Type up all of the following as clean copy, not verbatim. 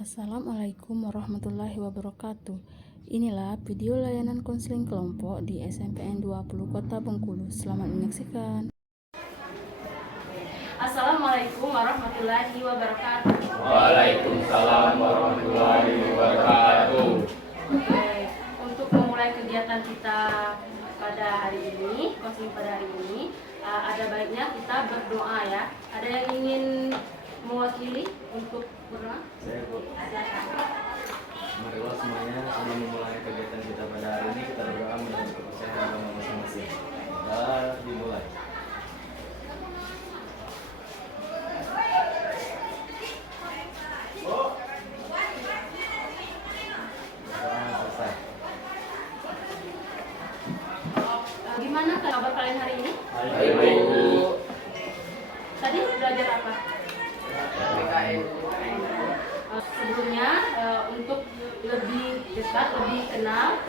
Assalamualaikum warahmatullahi wabarakatuh. Inilah video layanan konseling kelompok di SMPN 20 Kota Bengkulu. Selamat menyaksikan. Assalamualaikum warahmatullahi wabarakatuh. Waalaikumsalam warahmatullahi wabarakatuh. Oke, untuk memulai kegiatan kita pada hari ini, konseling pada hari ini, ada baiknya kita berdoa ya. Ada yang ingin mewakili untuk berdoa? Saya Bu. Silakan. Marilah semuanya sebelum memulai kegiatan kita pada hari ini kita berdoa menurut kepercayaan agama masing-masing. Dimulai. Selesai. Gimana kabar kalian hari ini? Baik Bu. Tadi belajar apa? Sebelumnya untuk lebih dekat, lebih kenal,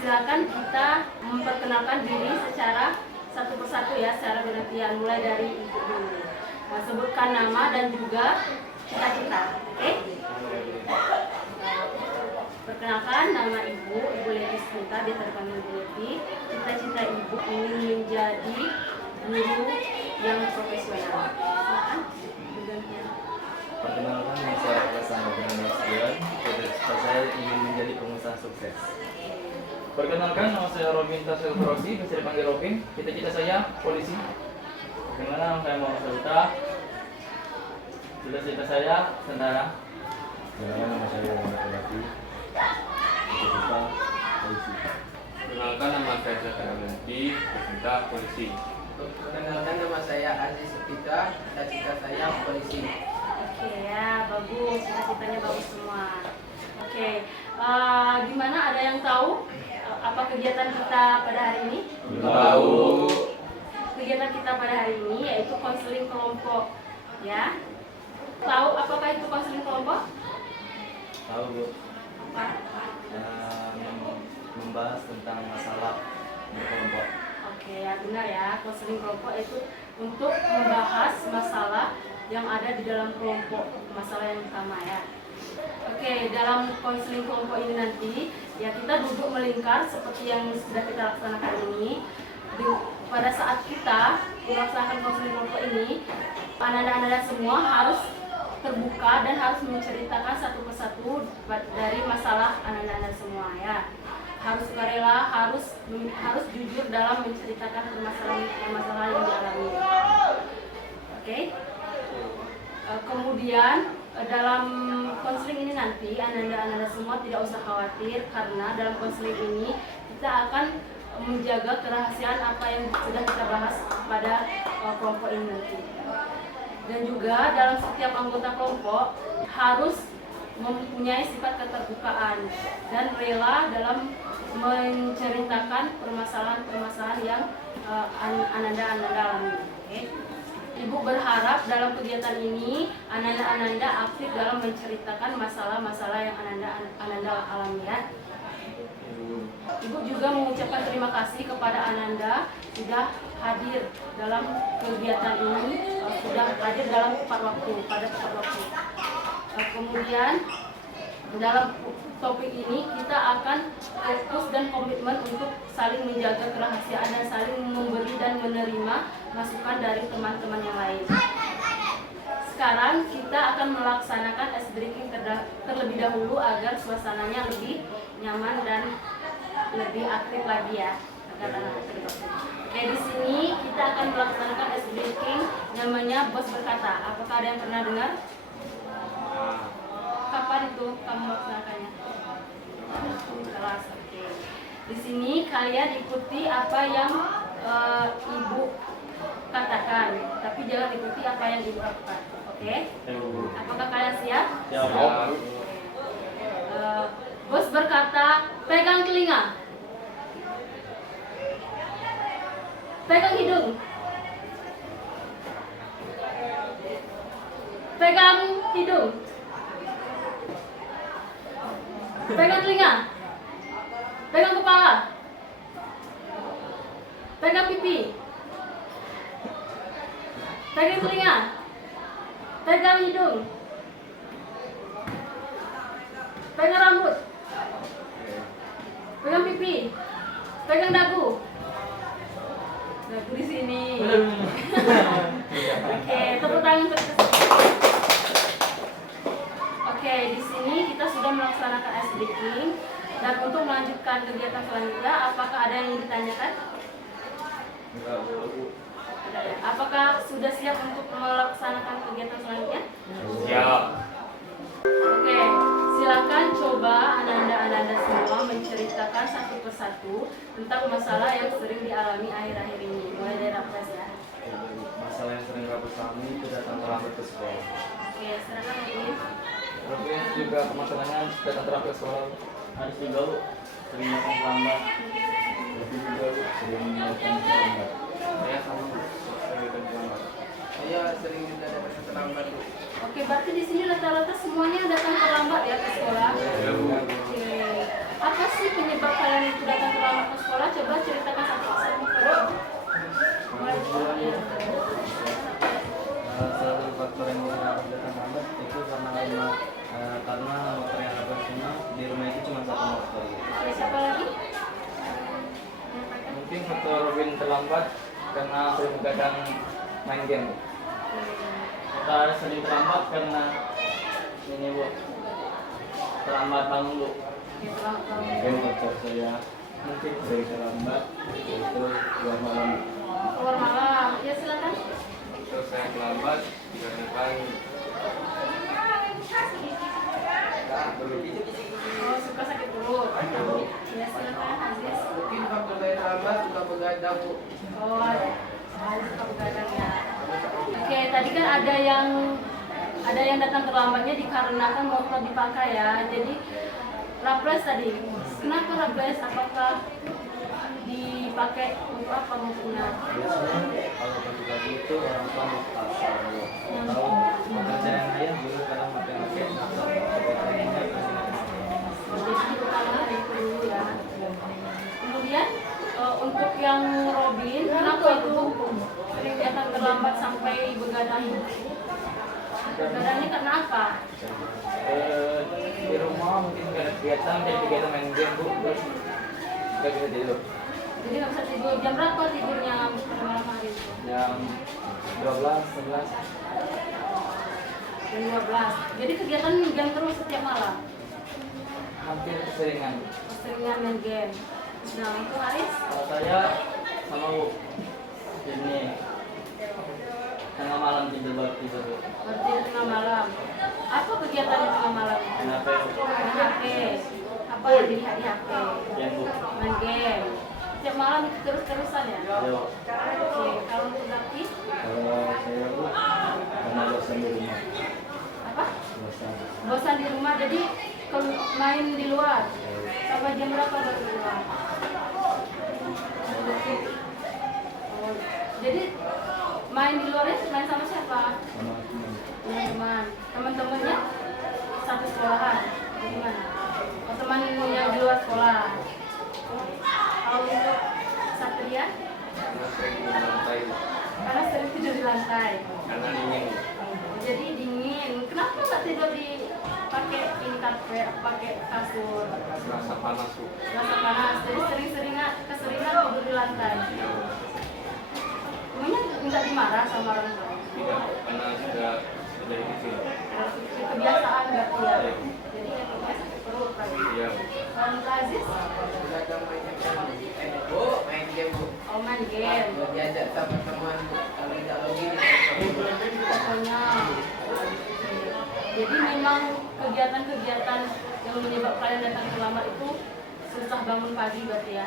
silakan kita memperkenalkan diri secara satu persatu ya, secara bergantian, mulai dari ibu dulu. Sebutkan nama dan juga cita-cita, oke? Perkenalkan, nama ibu Leti Sinta, biasa dipanggil Ibu Leti. Cita-cita ibu ingin menjadi guru yang profesional. Silakan bergantian. Perkenalkan, nama saya Rasana Nasution. Cita-cita saya ingin menjadi pengusaha sukses. Perkenalkan, nama saya Robin Tasel Rosi, bisa dipanggil Robin. Cita-cita saya polisi. Perkenalkan, nama saya Muhammad Saluta. Cita-cita saya tentara. Perkenalkan, nama saya Muhammad Lati. Cita-cita polisi. Perkenalkan, nama saya Zafar Alanti, cita polisi. Perkenalkan, nama saya Aziz Septika, cita-cita saya polisi. Oke ya, bagus, cita-citanya bagus semua. Oke, gimana, ada yang tahu apa kegiatan kita pada hari ini? Tahu. Kegiatan kita pada hari ini yaitu konseling kelompok, ya. Tahu apakah itu konseling kelompok? Tahu Bu. Apa? Membahas tentang masalah berkelompok. Oke, ya benar ya. Konseling kelompok itu untuk membahas masalah yang ada di dalam kelompok, masalah yang sama ya. Oke, dalam konseling kelompok ini nanti ya kita duduk melingkar seperti yang sudah kita laksanakan ini. Pada saat kita melaksanakan konseling kelompok ini, anak-anak semua harus terbuka dan harus menceritakan satu persatu dari masalah anak-anak semua ya. Harus sukarela, harus jujur dalam menceritakan permasalahan yang dialami. Oke. Kemudian dalam konseling ini nanti anak-anak semua tidak usah khawatir, karena dalam konseling ini kita akan menjaga kerahasiaan apa yang sudah kita bahas pada kelompok ini nanti. Dan juga dalam setiap anggota kelompok harus mempunyai sifat keterbukaan dan rela dalam menceritakan permasalahan-permasalahan yang Ananda alami. Okay? Ibu berharap dalam kegiatan ini Ananda aktif dalam menceritakan masalah-masalah yang Ananda alami ya. Ibu juga mengucapkan terima kasih kepada Ananda sudah hadir dalam kegiatan ini, sudah hadir dalam pada tepat waktu. Kemudian dalam topik ini kita akan fokus dan komitmen untuk saling menjaga kerahasiaan dan saling memberi dan menerima masukan dari teman-teman yang lain. Sekarang kita akan melaksanakan ice breaking terlebih dahulu agar suasananya lebih nyaman dan lebih aktif lagi ya. Oke, di sini kita akan melaksanakan ice breaking namanya bos berkata. Apakah ada yang pernah dengar? Kapan itu kamu melaksanakannya? Kelas, oke. Di sini kalian ikuti apa yang ibu katakan, tapi jangan ikuti apa yang ibu lakukan. Oke? Apakah kalian siap? Siap. Bos berkata, pegang telinga, pegang hidung, pegang hidung, pegang telinga, pegang kepala, pegang pipi, pegang telinga, pegang hidung, Pegang rambut. Pegang pipi. Pegang dagu. Dagu di sini. Oke, tepuk tangan untuk kita. Oke, di sini kita sudah melaksanakan ice breaking. Dan untuk melanjutkan kegiatan selanjutnya, apakah ada yang ditanyakan? Enggak, Bu. Tidak ya. Apakah sudah siap untuk melaksanakan kegiatan selanjutnya? Siap. Oke, silakan coba anda semua menceritakan satu persatu tentang masalah yang sering dialami akhir-akhir ini. Mulai dari Rapres ya. Masalah yang sering Rapres alami itu datang terlambat ke sekolah. Oke, silakan Robin. Robin juga permasalahannya datang terlambat ke sekolah. Aris juga, Bu, sering datang terlambat. Lebih juga, Bu, sering datang terlambat. Saya sama Bu. Saya datang terlambat. Saya sering juga datang terlambat, Bu. Oke, berarti di sini rata-rata semuanya datang terlambat ya ke sekolah. Ya Bu. Oke, apa sih penyebab kalian itu datang terlambat ke sekolah? Coba ceritakan satu persatu. Mulai dari Salah satu faktor yang membuat datang lambat itu karena motor yang Rapres punya di rumah itu cuma satu motor. Oke, siapa lagi? Mungkin faktor Robin terlambat karena sering begadang main game. Kita sering terlambat karena ini Bu, terlambat bangun Bu. Oke, selamat malam. Mungkin pacar saya mungkin sering terlambat itu 2 malam. Keluar malam. Ya, silakan. Terus saya terlambat dikarenakan Oh, suka sakit perut. Ya, silakan Aziz. Mungkin faktor saya terlambat suka begadang, Bu. Oh, Aziz suka begadang ya. Oke, tadi kan ada yang datang terlambatnya dikarenakan motor dipakai ya. Jadi Rapres tadi, kenapa Rapres? Apakah dipakai untuk apa motornya? Biasanya kalau pagi-pagi itu orang tua mau ke pasar, Bu. Kalau pekerjaan ayah dulu kadang pakai motor. Jadi utama itu dulu ya. Kemudian untuk yang Robin, kenapa itu sering datang terlambat sampai begadang? Begadangnya karena apa? Di rumah mungkin gak ada kegiatan, jadi kegiatan main game Bu, terus gak bisa tidur. Jadi nggak bisa tidur. Jam berapa tidurnya pada malam hari? Jam 12, 11. Jam 12. Jadi kegiatan main game terus setiap malam. Hampir keseringan. Seringan main game. Nah, untuk Haris, Kalau saya sama Bu, ini tengah malam tidur baru tidur Bu. berarti tengah malam. Apa kegiatan di tengah malam? Kenapa? Main HP. Apa yang dilihat di HP? Yang Bu. Main game. Setiap malam itu terus-terusan ya? Yo. Oke, kalau untuk Daki, Kalau saya, Bu, karena bosan di rumah. apa? Bosan. Bosan di rumah, jadi kalau main di luar. Sampai jam berapa baru di luar? Oh, jadi main di luarnya main sama siapa? Sama teman. Teman-teman. Teman-temannya satu sekolahan. Gimana? Oh, teman yang di luar sekolah. Kalau untuk Satria, karena sering di lantai, karena sering tidur di lantai. karena dingin. Jadi dingin. Kenapa nggak tidur di pakai ini karpet, pakai kasur? Rasa panas Bu. Rasa panas. Jadi keseringan tidur di lantai. Ya, Bu. Emangnya nggak dimarah sama orang tua? Tidak, karena sudah ini sih. Kebiasaan berarti ya. Jadi efeknya sakit perut lagi. Iya Bu. Kalau untuk Aziz, Begadang main game, Bu. Main game, Bu. oh main game. Diajak sama teman, Bu. Kalau tidak lagi Pokoknya. Jadi memang kegiatan-kegiatan yang menyebabkan kalian datang terlambat itu susah bangun pagi berarti ya.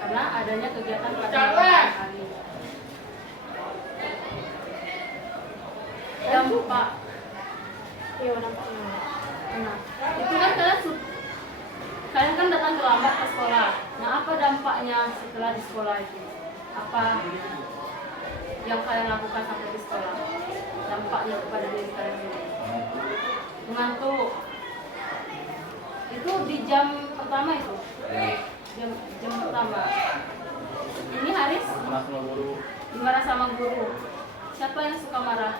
Karena adanya kegiatan pada malam hari. Dampak. Iya, dampaknya. Nah, itu kan kalian kan datang terlambat ke sekolah. Nah, apa dampaknya setelah di sekolah itu? Apa yang kalian lakukan sampai di sekolah? Dampaknya kepada diri kalian sendiri. Mengantuk. Itu di jam pertama itu. Jam pertama. Ini Haris Mas sama guru. dimarah sama guru. Siapa yang suka marah?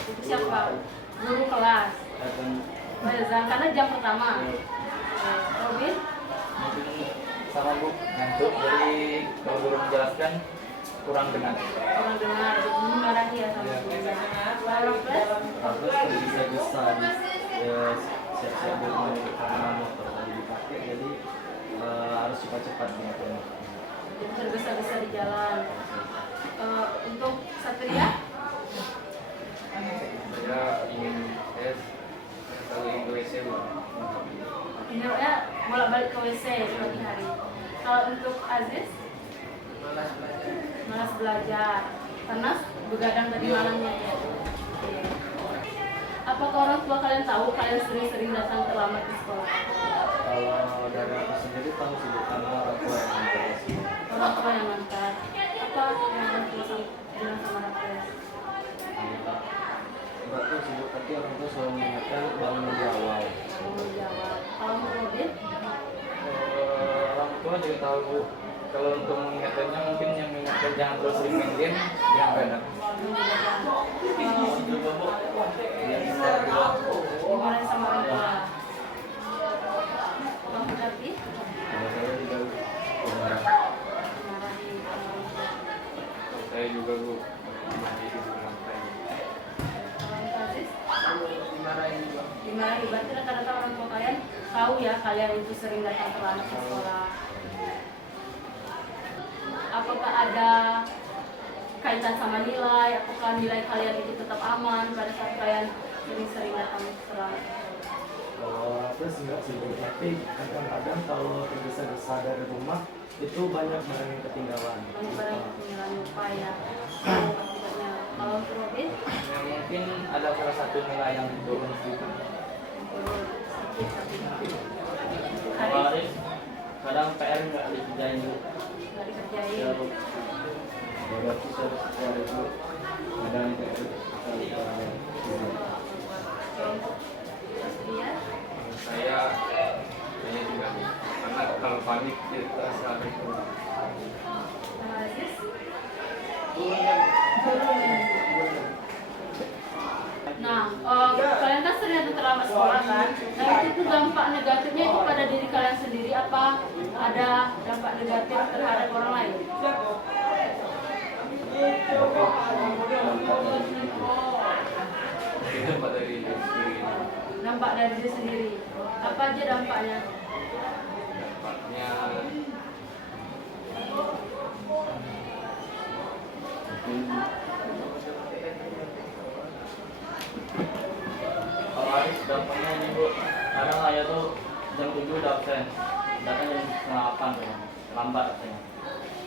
Itu siapa? Guru kelas. Datang Karena jam pertama. Robin? Mungkin sama bu ngantuk, jadi kalau guru menjelaskan kurang dengar. Orang dengar, dimarahi ya sama gurunya. Kalau Raffles? Raffles tergesa-gesa ya, siap-siap di rumah nih karena motor tadi dipakai, jadi harus cepat-cepat nih. Jadi tergesa-gesa di jalan. Untuk Satria? Saya ingin ingin ke WC bu. Ingatnya bolak-balik ke WC di pagi hari. Kalau untuk Aziz? Malas belajar. Malas belajar karena begadang tadi malamnya ya. Oke. Apakah orang tua kalian tahu kalian sering-sering datang terlambat di sekolah? Kalau dari aku sendiri tahu sih Bu, karena orang tua yang antar sih. Orang tua yang antar. Apa yang orang tua bilang sama Raffles? Enggak tahu sih Bu, tapi orang tua selalu mengingatkan bangun lebih awal. Mau jawab. Kalau untuk Robin? Orang tua juga tahu bu. Kalau untuk mengingatkannya mungkin yang mengingatkan jangan terus sering main game, yang benar. Dimarahi sama orang tua. Bang Dapi? Kalau saya juga Dimarahi sama orang tua. Saya juga bu. Mandi di lantai. Kalau untuk Aziz? Dimarahin juga. Dimarahi. Berarti rata-rata orang tua kalian tahu ya kalian itu sering datang terlambat ke sekolah. Apakah ada kaitan sama nilai? Apakah nilai kalian itu tetap aman pada saat kalian sering-sering datang terlambat? kalau Raffles enggak sih Bu, tapi kadang-kadang kalau tergesa-gesa dari rumah itu banyak barang yang ketinggalan. Banyak barang yang ketinggalan lupa ya. Akibatnya. Kalau untuk Robin? Ya, mungkin ada salah satu nilai yang turun sedikit. Turun sedikit tapi Kalau Haris Haris, kadang PR nggak dikerjain bu. nggak Ya dikerjain. bu. Berarti saya cari Bu, ada yang kayak gitu. Kalau untuk Dia? Saya kayaknya juga bu. Karena kalau panik kita selalu Sama Aziz? Nah, kalian kan sering datang terlambat sekolah kan? Nah itu dampak negatifnya itu pada diri kalian sendiri apa ada dampak negatif terhadap orang lain? itu pak dari diri sendiri. Dampak dari diri sendiri. Apa aja dampaknya? Dampaknya Kalau Haris dampaknya ini bu, kadang ayah tuh jam 7 udah absen, datang jam setengah 8 tuh, lambat absennya.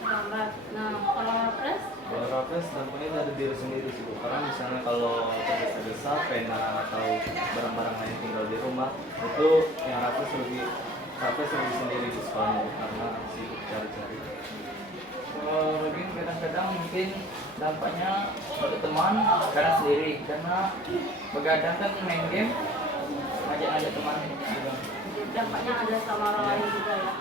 Terlambat. Nah, kalau Raffles? Kalau Raffles dampaknya dari diri sendiri sih Bu, karena misalnya kalau tergesa-gesa pena atau barang-barang lain tinggal di rumah itu yang Raffles lebih sendiri di sekolah Bu, karena sibuk cari-cari. Mungkin kadang-kadang mungkin dampaknya pada teman, kadang sendiri, karena begadang kan main game, ngajak-ngajak teman juga. Dampaknya ada sama orang lain juga ya.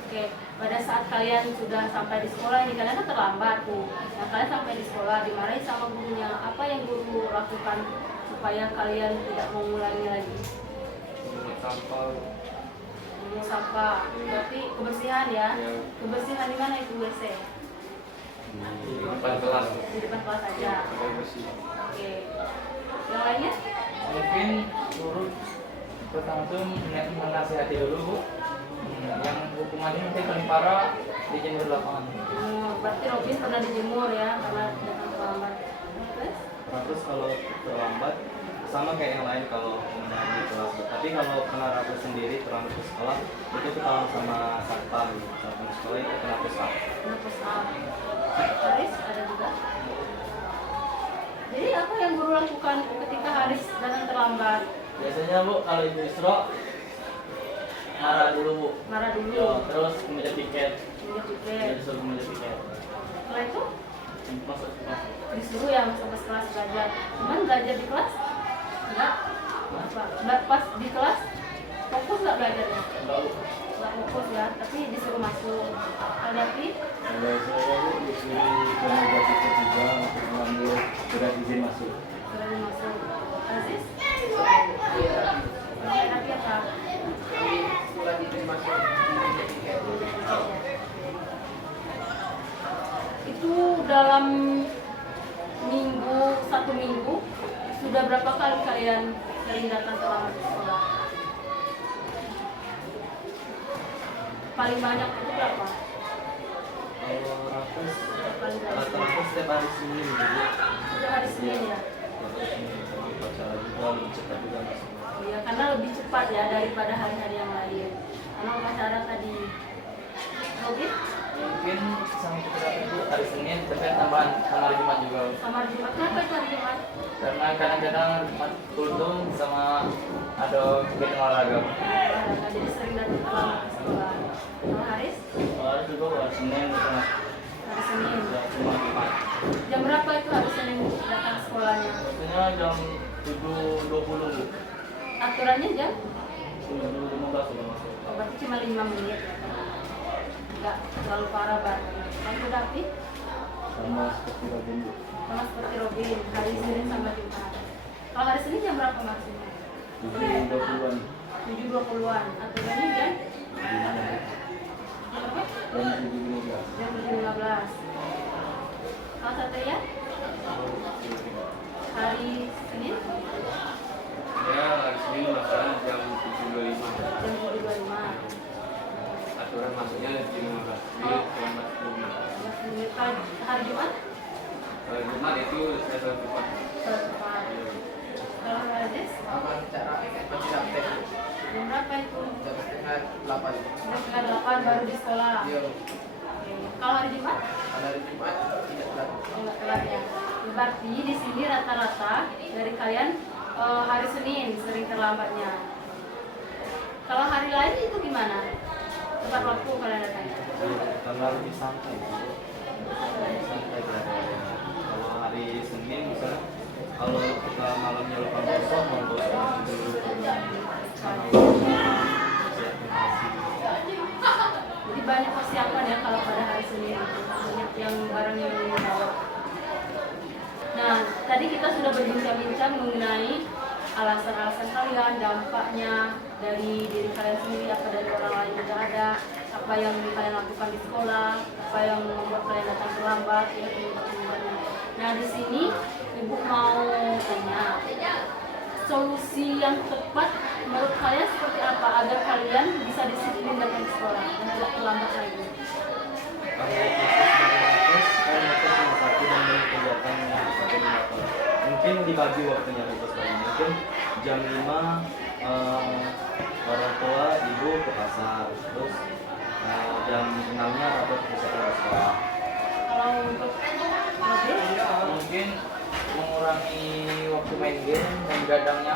Oke, pada saat kalian sudah sampai di sekolah ini kalian kan terlambat tuh. Nah, kalian sampai di sekolah dimarahi sama gurunya. Apa yang guru lakukan supaya kalian tidak mengulangi lagi? menurut sampah Mengulang sampah. Berarti kebersihan ya. Ya. Kebersihan di mana itu WC? di depan kelas bu. Di depan kelas aja. Pakai bersih. Oke. Yang lainnya? Mungkin guru pertama tuh menasihati dulu bu. Yang hukumannya mungkin paling parah dijemur di lapangan. Berarti Robin pernah dijemur ya karena datang terlambat. Terus? Raffles kalau terlambat sama kayak yang lain kalau mendadak di kelas Bu. Tapi kalau kena Raffles sendiri terlambat ke sekolah itu ketahuan sama satpam gitu. Satpam sekolah itu kena pusat. Kenapa salah? Haris ada juga. Jadi apa yang guru lakukan ketika Haris datang terlambat? Biasanya bu, kalau ibu Isra marah dulu bu. Marah dulu. Yo, terus kemudian tiket, Minyak dia tiket. disuruh kemudian tiket. Setelah itu Masuk kelas. disuruh ya sampai kelas belajar. Cuman belajar di kelas enggak apa? Pas di kelas fokus nggak belajarnya? Enggak bu. Nggak fokus ya, tapi disuruh masuk. Tapi Kalau saya Bu disuruh penegak tiket juga untuk mengambil surat izin masuk. sudah masuk. Aziz? Sudah berapa kali kalian sering datang terlambat ke sekolah? Paling banyak itu berapa? Kalau Rafus Paling banyak. rata-rata setiap hari Senin gitu. Sudah hari Senin ya? Rata Senin sama upacara juga lebih cepat juga masuk. Iya, karena lebih cepat ya daripada hari-hari yang lain. Karena upacara tadi. Robin, Mungkin sama kita itu hari Senin, tapi tambahan sama hari Jumat juga. sama hari Jumat. Kenapa itu hari Jumat? Karena kadang-kadang Jumat kultum sama ada kegiatan olahraga. Olahraga, jadi sering datang terlambat ke sekolah. Kalau Haris? Hari juga hari Senin sama Hari Senin. cuma Jumat. Jam berapa itu hari Senin datang ke sekolahnya? Biasanya jam 7.20 Bu. Aturannya jam? 7.15 sudah masuk. Oh, berarti cuma 5 menit. Enggak terlalu parah banget. Kamu Davi? Sama seperti Robin Bu. Sama seperti Robin, hari Senin sama Jumat. Kalau hari Senin jam berapa maksimal? 7.20-an. 7.20-an. Aturannya jam? Berapa? Dan 7.15. Jam 7.15. Kalau Satria? Hari Senin Ya hari Senin masalah jam 7.25. jam 7.25. Aturan masuknya jam 15. Jadi terlambat 10 menit. Kalau hari Jumat? Kalau Jumat itu saya selalu cepat. Tepat. Kalau hari Rajes? Aman cara masih praktek. Jam berapa itu? Jam setengah 8. Jam setengah 8 baru di sekolah. Iya. Oke. Kalau hari Jumat? Pada hari Jumat tidak telat. Oh, nggak telat ya. Berarti di sini rata-rata dari kalian hari Senin sering terlambatnya. Kalau hari lain itu gimana? Tepat waktu kalian datangnya? Karena lebih santai gitu. Lebih santai berada. Kalau hari Senin misalnya kalau kita malamnya lupa gosok mau gosok dulu karena siapin nasi. Jadi banyak persiapan ya kalau pada hari Senin banyak yang barang yang dibawa. Nah, tadi kita sudah berbincang-bincang mengenai alasan-alasan kalian, dampaknya dari diri kalian sendiri, apa dari orang lain juga ada, apa yang kalian lakukan di sekolah, apa yang membuat kalian datang terlambat, ya penyebab-penyebabnya. Nah, di sini Ibu mau tanya, solusi yang tepat menurut kalian seperti apa agar kalian bisa disiplin datang ke sekolah dan tidak terlambat lagi? Kalau khusus dari Rafus, kan Rafus cuma satu dan banyak kegiatan yang satu di Rafus. Mungkin dibagi waktunya Rafus tadi. Mungkin jam 5 orang tua ibu ke pasar, terus jam 6-nya Rafus bisa ke sekolah. Kalau untuk Robin, Mungkin mengurangi waktu main game dan gadangnya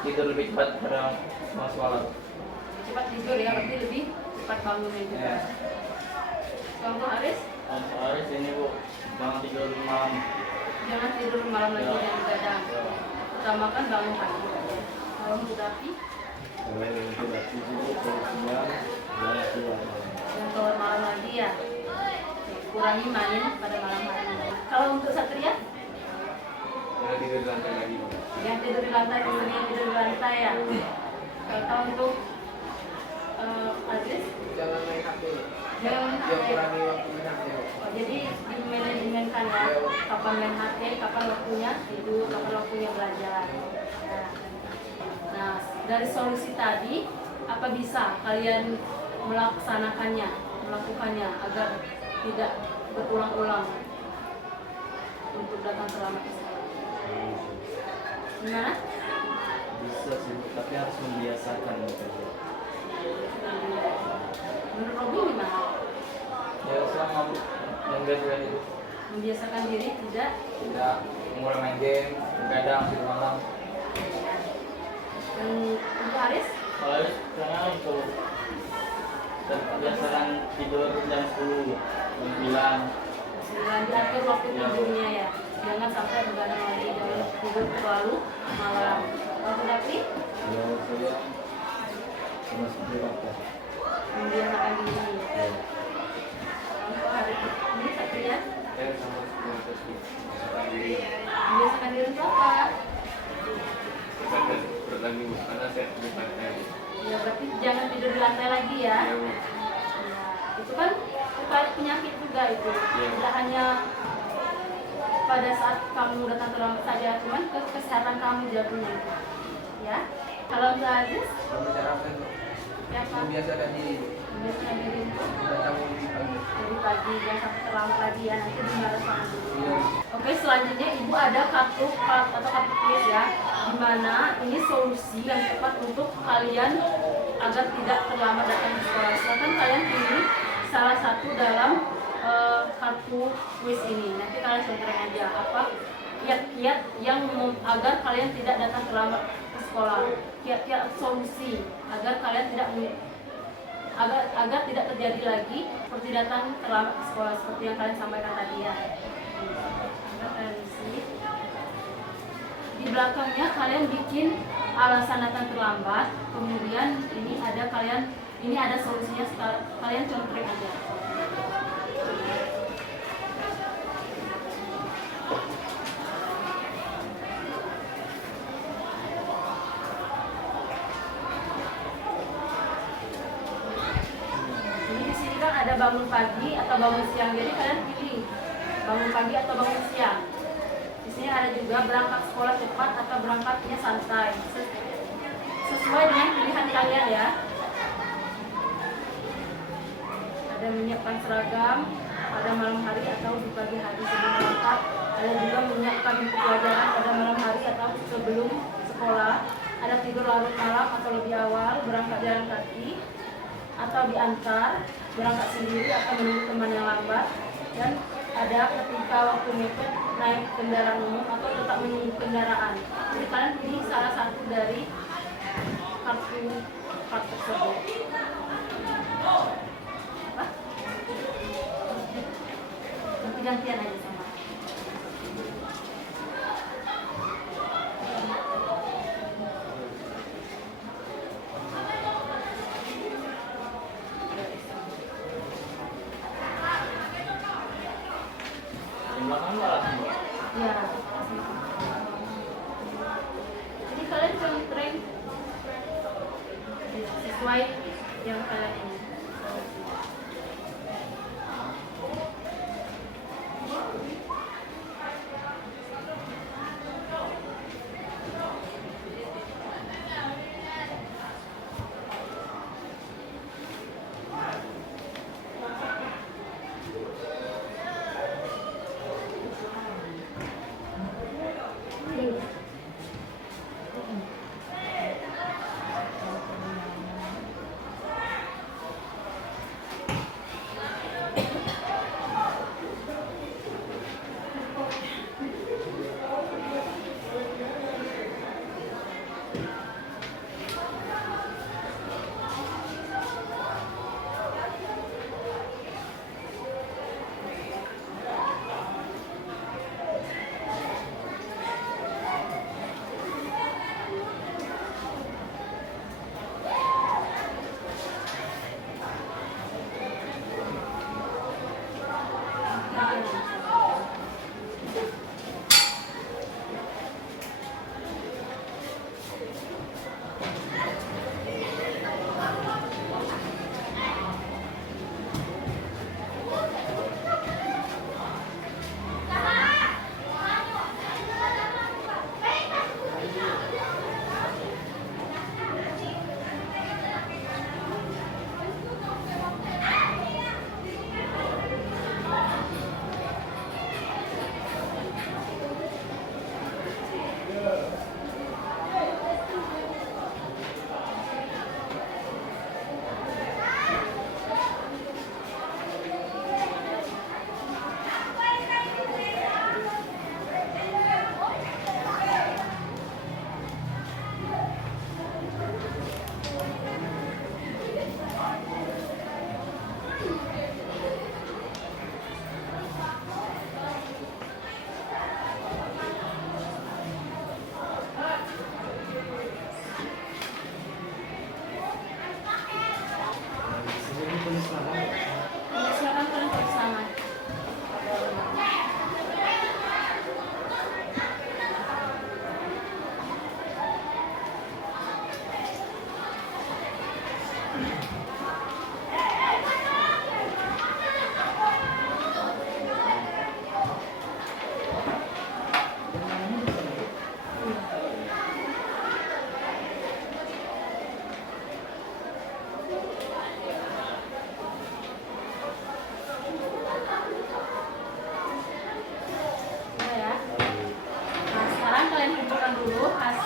tidur lebih cepat pada masuk sekolah. cepat tidur ya, berarti lebih cepat bangunnya juga. Ya. Kalau untuk Haris, Untuk hari ini Bu, jangan tidur malam. jangan tidur malam lagi Ya. yang begadang. Utamakan bangun pagi. Kalau untuk Davi, Mulai dari itu berarti dulu solusinya dan keluar. yang keluar malam lagi ya. Oke, kurangi main pada malam hari. Kalau untuk Satria, Saya tidur di lantai lagi. yang tidur di lantai, kemudian yang tidur di lantai ya. Kalau untuk Aziz, Jangan main HP. jangan main Dia HP. kurangi waktu main HP. Oh, jadi dimanajemenkan ya, kapan main HP, kapan waktunya tidur, kapan waktunya belajar. Nah, dari solusi tadi, apa bisa kalian melakukannya agar tidak berulang-ulang untuk datang terlambat ke sekolah? Gimana? Bisa sih, tapi harus membiasakan gitu. Menurut Robin gimana? Ya sama Bu, menggabungkan itu Membiasakan diri tidak tidak mengurangi main game, begadang tidur malam. dan untuk Haris? Kalau hari sekarang untuk terbiasakan tidur jam 10, jam 9. Diatur waktu Ya. tidurnya ya, jangan sampai begadang lagi, jangan tidur terlalu malam. Kalau Davi, Ya saya sama seperti Rafus. membiasakan diri. Ya. Untuk hari ini Satria, Saya sama seperti itu. Lagi membiasakan diri untuk apa? berat lagi Bu, karena saya di lantai. Ya berarti jangan tidur di lantai lagi ya. Iya Bu. Itu kan terkait penyakit juga itu. Iya. Tidak hanya pada saat kamu datang terlambat saja, cuman kesehatan kamu jatuhnya. Ya. Kalau Ustaz Aziz, Membicarakan siapa? membiasakan diri Biasanya diri datang lebih pagi. dari pagi, jangan sampai terlambat lagi ya, nanti dimarah sama guru. Iya. Oke, selanjutnya Ibu ada kartu atau kartu kuis ya, dimana ini solusi yang tepat untuk kalian agar tidak terlambat datang ke sekolah. Silahkan kalian pilih salah satu dalam kartu kuis ini. Nanti kalian contohin aja apa kiat-kiat yang agar kalian tidak datang terlambat ke sekolah. Kiat-kiat solusi agar kalian tidak agar tidak terjadi lagi seperti datang terlambat ke sekolah seperti yang kalian sampaikan tadi ya. Di belakangnya kalian bikin alasan datang terlambat, kemudian ini ada solusinya, kalian contohin aja. Jadi di sini kan ada bangun pagi atau bangun siang, jadi kalian pilih bangun pagi atau bangun siang. Di sini ada juga berangkat sekolah cepat atau berangkatnya santai. Sesuai dengan pilihan kalian ya. Ada menyiapkan seragam pada malam hari atau di pagi hari sebelum berangkat. Ada juga menyiapkan buku pelajaran pada malam hari atau sebelum sekolah. Ada tidur larut malam atau lebih awal, berangkat jalan kaki atau diantar, berangkat sendiri atau menunggu teman yang lambat. Dan ada ketika waktu mepet naik kendaraan umum atau tetap menunggu kendaraan. Jadi kalian pilih salah satu dari kartu tersebut. Apa? Nanti gantian aja sama. Di belakang malah Ya. Jadi kalian contohin sesuai yang kalian ini.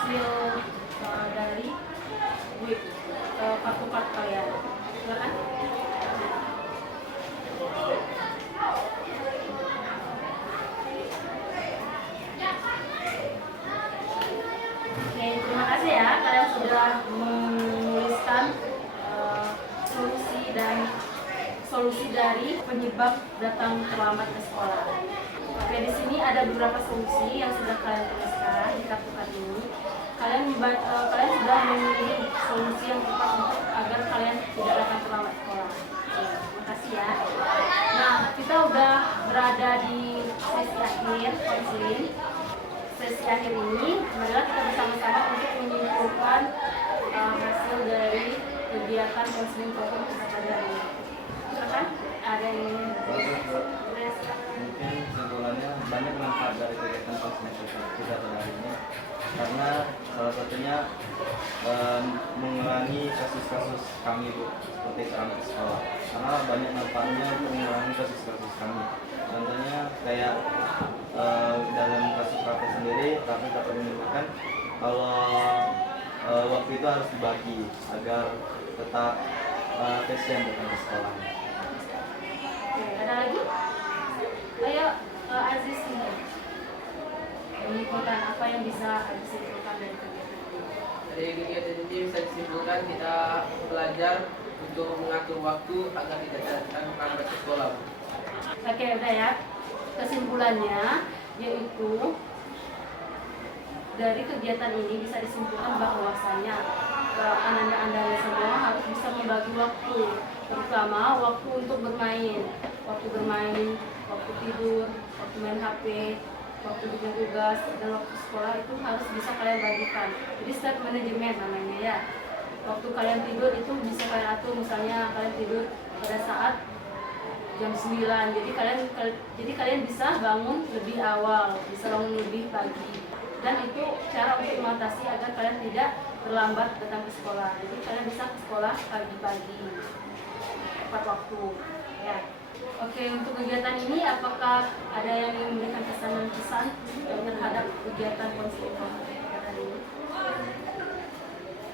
hasil dari kartu-kartu kalian. Silakan. Oke, terima kasih ya, kalian sudah menuliskan solusi dari penyebab datang terlambat ke sekolah. Oke, di sini ada beberapa solusi yang sudah kalian tuliskan di kartu-kartu ini. Kalian sudah memilih solusi yang tepat untuk agar kalian tidak datang terlambat sekolah. Oke, terima kasih ya. Nah, kita udah berada di sesi akhir konseling. Sesi akhir ini adalah kita bersama-sama untuk menyimpulkan hasil dari kegiatan konseling kelompok kita pada hari ini. Silakan, ada yang Mungkin kesimpulannya banyak manfaat dari kegiatan konseling kita pada hari ini, karena salah satunya mengurangi kasus-kasus kami Bu, seperti terlambat sekolah, karena banyak manfaatnya untuk mengurangi kasus-kasus kami. Contohnya kayak dalam kasus Rafa sendiri, Rafa dapat menunjukkan kalau waktu itu harus dibagi agar tetap efisien datang ke sekolah. Oke, ada lagi? Ayo, Aziz ini menyimpulkan apa yang bisa Aziz simpulkan dari kegiatan ini. Dari kegiatan ini bisa disimpulkan kita belajar untuk mengatur waktu agar tidak datang terlambat ke sekolah. Oke, udah ya. Kesimpulannya yaitu dari kegiatan ini bisa disimpulkan bahwasanya Ananda semua harus bisa membagi waktu, terutama waktu untuk bermain, waktu tidur, waktu main HP, waktu bikin tugas, dan waktu sekolah itu harus bisa kalian bagikan. Jadi step manajemen namanya ya. Waktu kalian tidur itu bisa kalian atur, misalnya kalian tidur pada saat jam 9, jadi kalian bisa bangun lebih awal, bisa bangun lebih pagi, dan itu cara untuk mengatasi agar kalian tidak terlambat datang ke sekolah. Jadi kalian bisa ke sekolah pagi-pagi tepat waktu ya. Oke, untuk kegiatan ini apakah ada yang ingin memberikan pesan dan pesan terhadap kegiatan konseling kegiatan ini?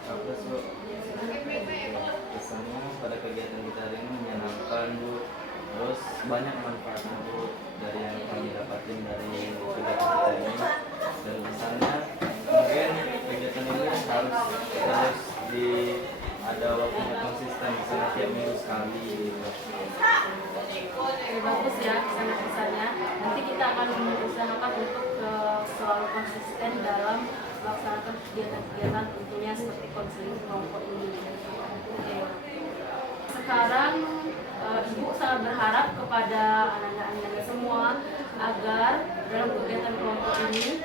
Terus Bu, pesannya pada kegiatan kita hari ini menyenangkan Bu, terus banyak manfaatnya Bu dari yang kami dapatin dari kegiatan kita ini. Dan pesannya mungkin kegiatan ini harus ada waktunya konsisten, misalnya tiap minggu sekali gitu. Oke, bagus ya pesan-pesannya. Nanti kita akan berusahakan untuk selalu konsisten dalam melaksanakan kegiatan-kegiatan tentunya seperti konseling kelompok ini. Oke. Sekarang Ibu sangat berharap kepada anak-anak semua agar dalam kegiatan kelompok ini,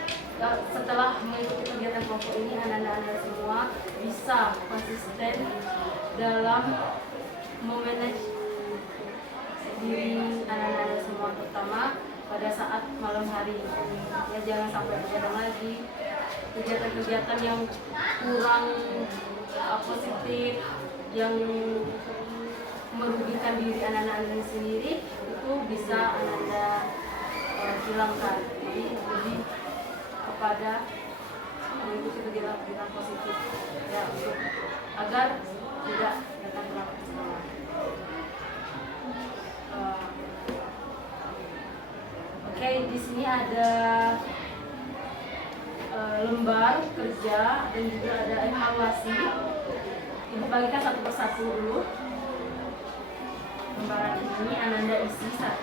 setelah mengikuti kegiatan kelompok ini, anak-anak semua bisa konsisten dalam memanage diri anak-anak semua, terutama pada saat malam hari. Ya, jangan sampai begadang lagi. Kegiatan-kegiatan yang kurang positif, yang merugikan diri anak-anak sendiri, itu bisa anak-anak hilangkan. Jadi lebih kepada mengikuti kegiatan-kegiatan positif ya, untuk agar tidak datang terlambat ke sekolah. Oke, di sini ada lembar kerja dan juga ada evaluasi. Ibu bagikan satu persatu dulu. Lembaran ini Ananda isi satu.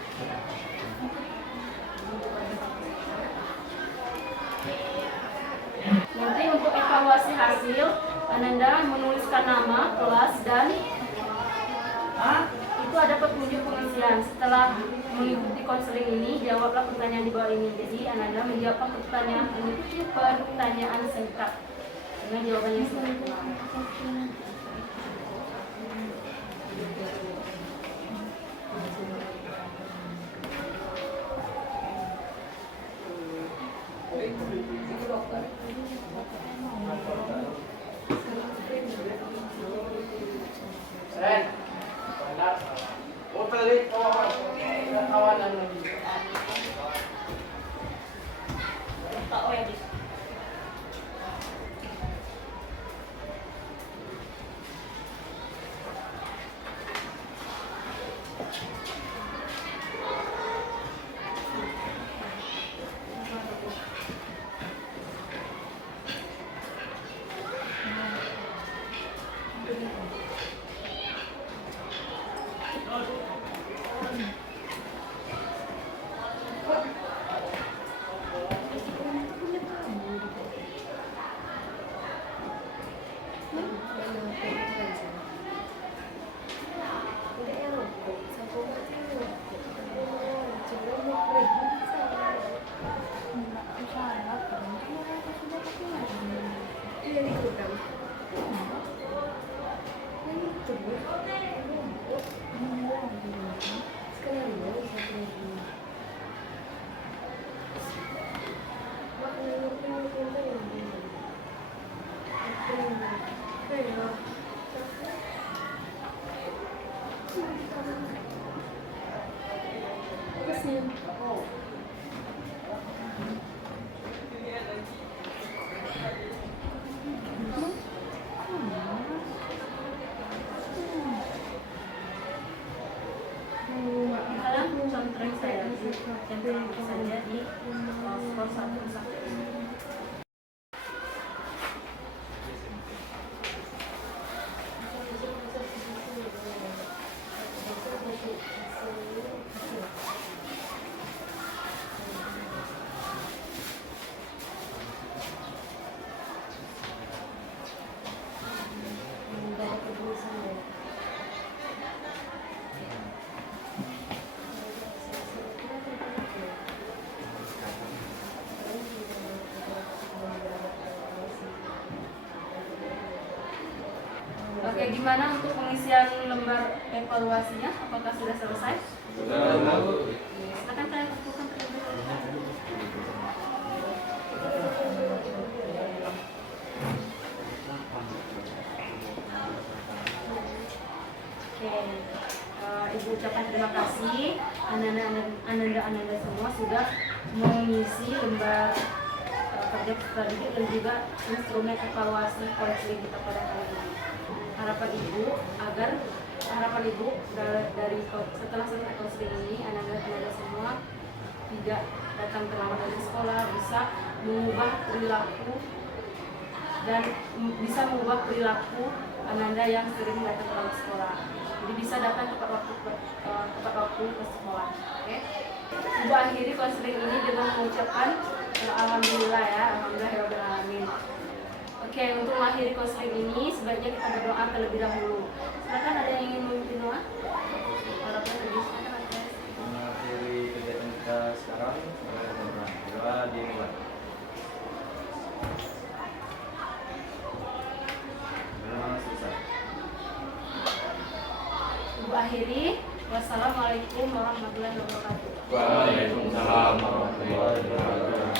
Nanti untuk evaluasi hasil, Ananda menuliskan nama, kelas, dan itu ada petunjuk pengisian. Setelah mengikuti konseling ini, jawablah pertanyaan di bawah ini. Jadi Ananda menjawab pertanyaan singkat dengan jawabannya singkat. Kalian contohin saya saja di skor 1-1. Oke, gimana untuk pengisian lembar evaluasinya? Apakah sudah selesai? Sudah, Bu. Silakan kalian lakukan terlebih dahulu. Oke, Ibu ucapkan terima kasih Ananda semua sudah mengisi lembar kerja peserta didik dan juga instrumen evaluasi konseling kita pada kali ini. Harapan Ibu dari setelah selesai konseling ini Ananda semua tidak datang terlambat dari sekolah, bisa mengubah perilaku Ananda yang sering datang terlambat sekolah. Jadi bisa datang tepat waktu ke sekolah. Oke. Ibu akhiri konseling ini dengan mengucapkan alhamdulillah ya, alhamdulillahirobbilalamin. Oke, untuk mengakhiri konseling ini sebaiknya kita berdoa terlebih dahulu. Silakan, ada yang ingin memimpin doa? Harapnya lebih silakan. Mengakhiri kegiatan kita sekarang, doa dimulai. Selesai. Ibu akhiri. Wassalamualaikum warahmatullahi wabarakatuh. Waalaikumsalam warahmatullahi wabarakatuh.